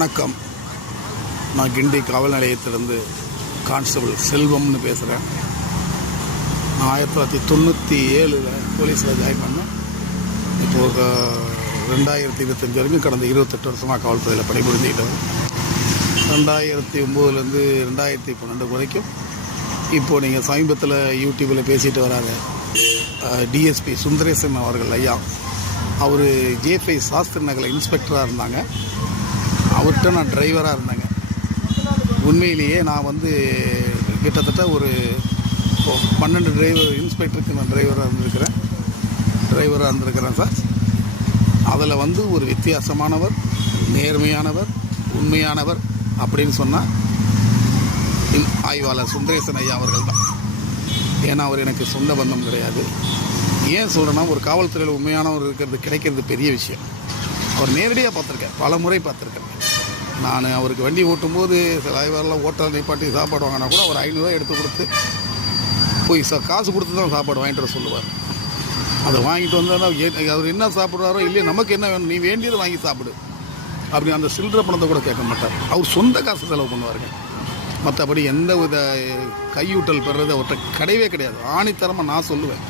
வணக்கம். நான் கிண்டி காவல் நிலையத்திலிருந்து கான்ஸ்டபிள் செல்வம்னு பேசுகிறேன். நான் 1997 போலீஸில் ஜாயின் பண்ணேன். இப்போது 2025 வரைக்கும் கடந்த 28 வருஷமாக காவல்துறையில் பணிபுரிஞ்சுக்கிட்டேன். 2009 2012 வரைக்கும் இப்போது நீங்கள் சமீபத்தில் யூடியூப்பில் பேசிட்டு வராங்க டிஎஸ்பி சுந்தரேசன் அவர்கள் ஐயா. அவர் ஜே5 சாஸ்திரி நகரில் இன்ஸ்பெக்டராக இருந்தாங்க. அவர்கிட்ட நான் டிரைவராக இருந்தேங்க. உண்மையிலேயே நான் கிட்டத்தட்ட ஒரு 12 இன்ஸ்பெக்டருக்கு நான் டிரைவராக இருந்திருக்கிறேன் சார். அதில் ஒரு வித்தியாசமானவர், நேர்மையானவர், உண்மையானவர் அப்படின்னு சொன்னால் ஆய்வாளர் சுந்தரேசன் ஐயா அவர்கள் தான். ஏன்னா அவர் எனக்கு சொந்த பந்தம் கிடையாது. ஏன் சொல்கிறேன்னா, ஒரு காவல்துறையில் உண்மையானவர் கிடைக்கிறது பெரிய விஷயம். அவர் நேரடியாக பார்த்துருக்கேன், பல முறை பார்த்துருக்கேன். நான் அவருக்கு வண்டி ஓட்டும்போது சில ஆய்வாளர்லாம் ஓட்டல் நிப்பாட்டி சாப்பாடு வாங்கினா கூட ஒரு 500 ரூபா எடுத்து கொடுத்து போய் காசு கொடுத்து தான் சாப்பாடு வாங்கிட்டு வர சொல்லுவார். அதை வாங்கிட்டு வந்தால் அவர் என்ன சாப்பிட்றாரோ இல்லையோ, நமக்கு என்ன வேணும், நீ வேண்டியதை வாங்கி சாப்பிடு அப்படின்னு அந்த சில்லறை பணத்தை கூட கேட்க மாட்டார். அவர் சொந்த காசு செலவு பண்ணுவாருங்க. மற்றபடி எந்த வித கையூட்டல் பெறுறது அவர்கிட்ட கிடையவே கிடையாது. ஆணித்தரமாக நான் சொல்லுவேன்.